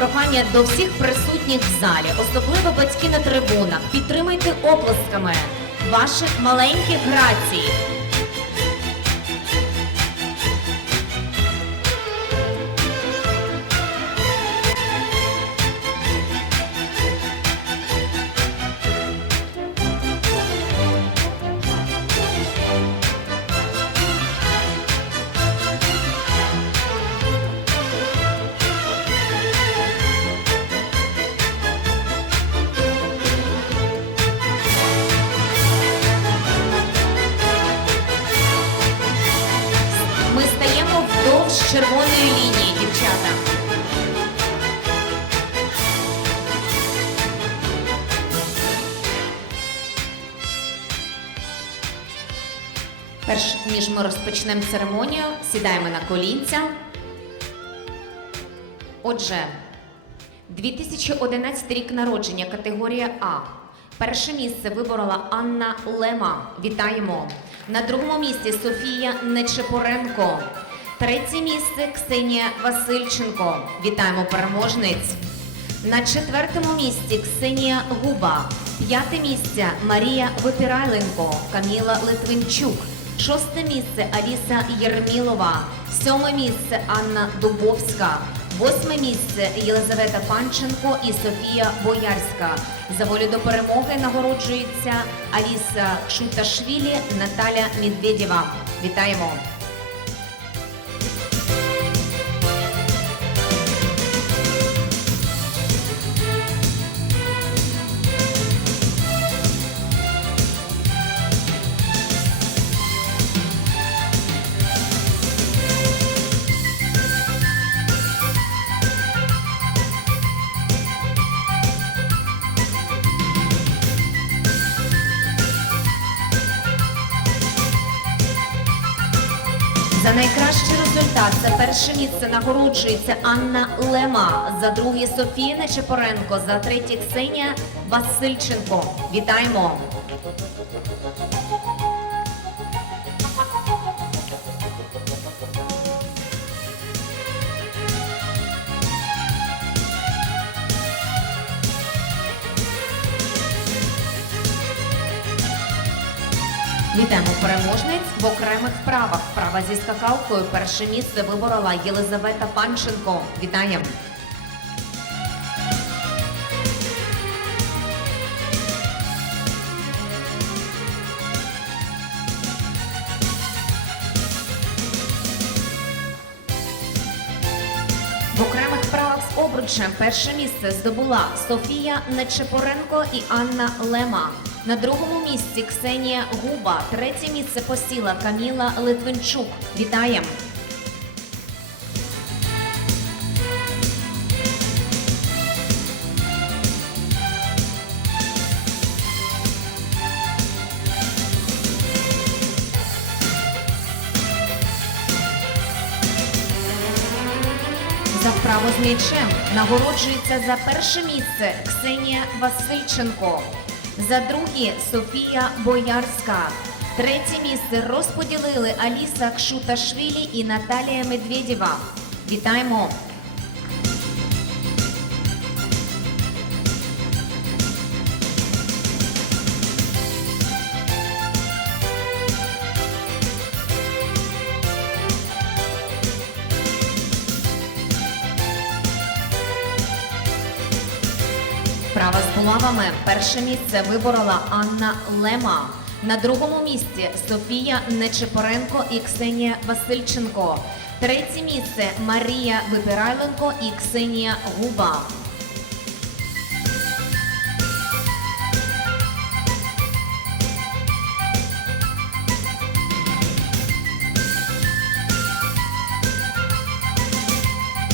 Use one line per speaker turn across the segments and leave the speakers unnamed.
Прохання до всіх присутніх в залі, особливо батьки на трибунах, підтримайте оплесками ваших маленьких грацій. Вдовж червоної лінії, дівчата. Перш ніж ми розпочнемо церемонію, сідаємо на колінця. Отже, 2011 рік народження, категорія А. Перше місце виборола Анна Лема. Вітаємо. На другому місці Софія Нечепоренко. Третє місце Ксенія Васильченко. Вітаємо переможниць. На четвертому місці Ксенія Губа. П'яте місце Марія Випирайленко, Каміла Литвинчук. Шосте місце Аліса Єрмілова. Сьоме місце Анна Дубовська. Восьме місце Єлизавета Панченко і Софія Боярська. За волю до перемоги нагороджується Аліса Шуташвілі, Наталя Медведєва. Вітаємо! Найкращий результат за перше місце нагороджується Анна Лема, за друге Софія Нечепоренко, за третє Ксенія Васильченко. Вітаємо! Вітаємо переможниць в окремих вправах. Вправа зі скакалкою перше місце виборола Єлизавета Панченко. Вітаємо! З перше місце здобула Софія Нечепоренко і Анна Лема. На другому місці Ксенія Губа. Третє місце посіла Каміла Литвинчук. Вітаємо! Вправу з м'ячем нагороджується за перше місце Ксенія Васильченко, за друге Софія Боярська. Третє місце розподілили Аліса Кшуташвілі і Наталія Медведєва. Вітаємо! Права з булавами перше місце виборола Анна Лема. На другому місці Софія Нечепоренко і Ксенія Васильченко. Третє місце Марія Випирайленко і Ксенія Губа.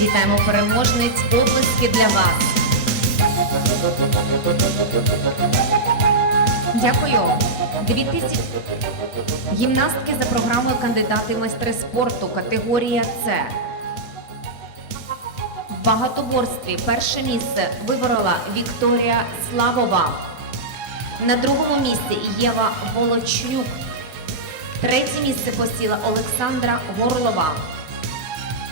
Вітаємо переможниць облиски для вас. Дякую. 2000... Гімнастки за програмою кандидати майстри спорту категорія С. В багатоборстві перше місце виборола Вікторія Славова. На другому місці Єва Волочнюк. Третє місце посіла Олександра Горлова.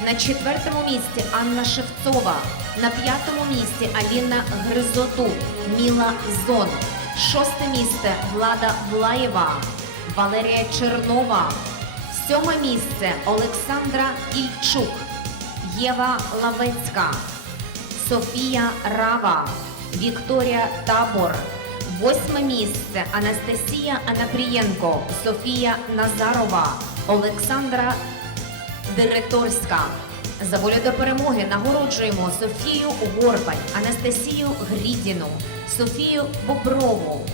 На четвертому місці Анна Шевцова. На п'ятому місці Аліна Гризоту, Міла Зон. Шосте місце Влада Влаєва, Валерія Чернова. Сьоме місце Олександра Ільчук, Єва Лавецька, Софія Рава, Вікторія Табор. Восьме місце Анастасія Анапрієнко, Софія Назарова, Олександра Директорська. За волю до перемоги нагороджуємо Софію Горбань, Анастасію Грідіну, Софію Боброву,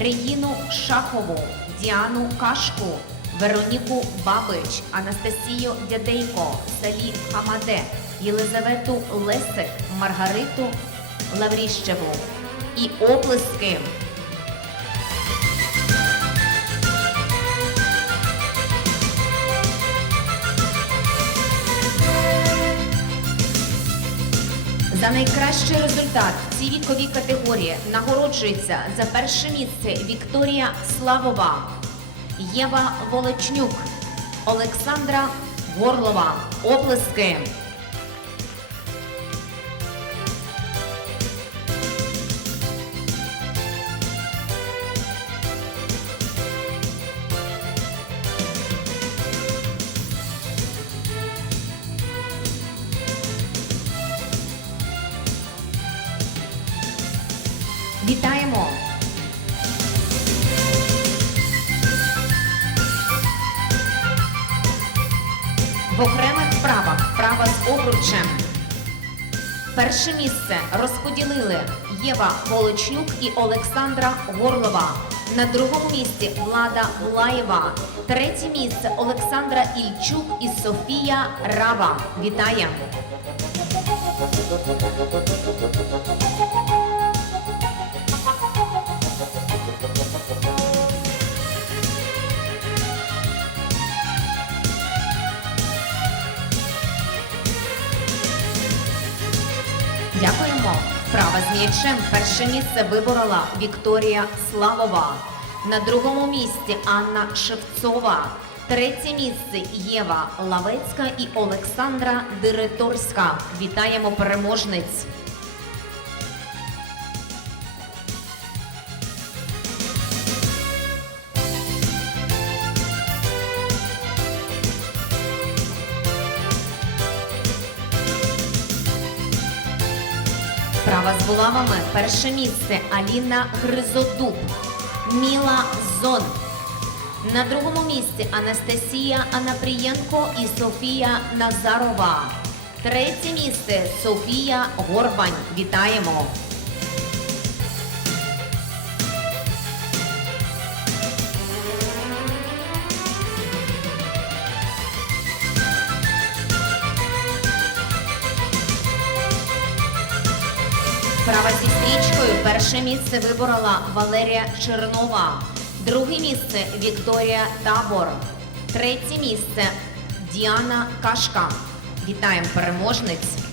Регіну Шахову, Діану Кашку, Вероніку Бабич, Анастасію Дядейко, Салі Хамаде, Єлизавету Лесик, Маргариту Лавріщеву. І оплески За найкращий результат в цій віковій категорії нагороджується за перше місце Вікторія Славова, Єва Волочнюк, Олександра Горлова. Оплески. Вітаємо! В окремих вправах вправа з обручем. Перше місце розподілили Єва Волочнюк і Олександра Горлова. На другому місці Влада Влаєва. Третє місце Олександра Ільчук і Софія Рава. Вітаємо! Вправа з м'ячем. Перше місце виборола Вікторія Славова. На другому місці Анна Шевцова. Третє місце Єва Лавецька і Олександра Диреторська. Вітаємо переможниць. Права з булавами. Перше місце Аліна Гризодуб, Міла Зон. На другому місці Анастасія Анапрієнко і Софія Назарова. Третє місце Софія Горбань. Вітаємо! Права зі стрічкою перше місце виборола Валерія Чернова. Друге місце Вікторія Табор. Третє місце Діана Кашка. Вітаємо переможниць.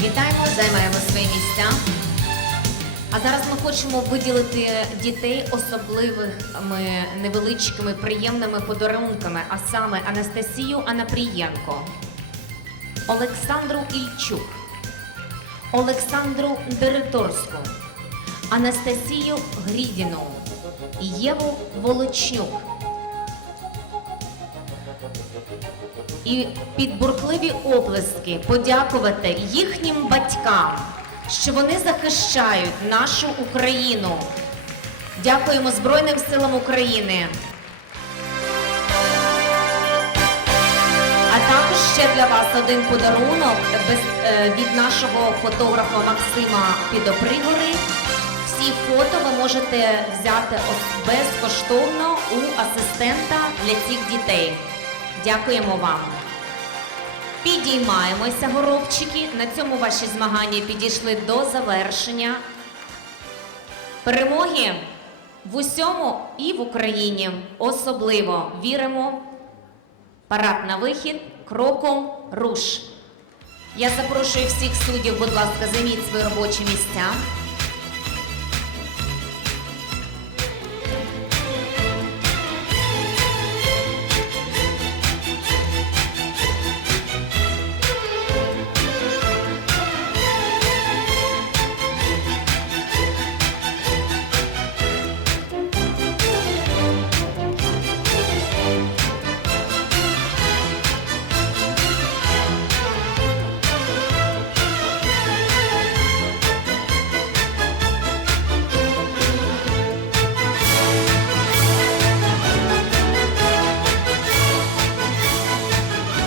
Вітаємо, займаємо свої місця. А зараз ми хочемо виділити дітей особливими невеличкими приємними подарунками, а саме Анастасію Анапрієнко, Олександру Ільчук, Олександру Директорську, Анастасію Грідіну Єву Волочнюк. І під бурхливі оплески подякувати їхнім батькам, що вони захищають нашу Україну. Дякуємо Збройним силам України. А також ще для вас один подарунок е, від нашого фотографа Максима Підопригори. Всі фото ви можете взяти безкоштовно у асистента для цих дітей. Дякуємо вам. Підіймаємося, горобчики. На цьому ваші змагання підійшли до завершення. Перемоги в усьому і в Україні. Особливо віримо. Парад на вихід кроком руш. Я запрошую всіх суддів, будь ласка, займіть свої робочі місця.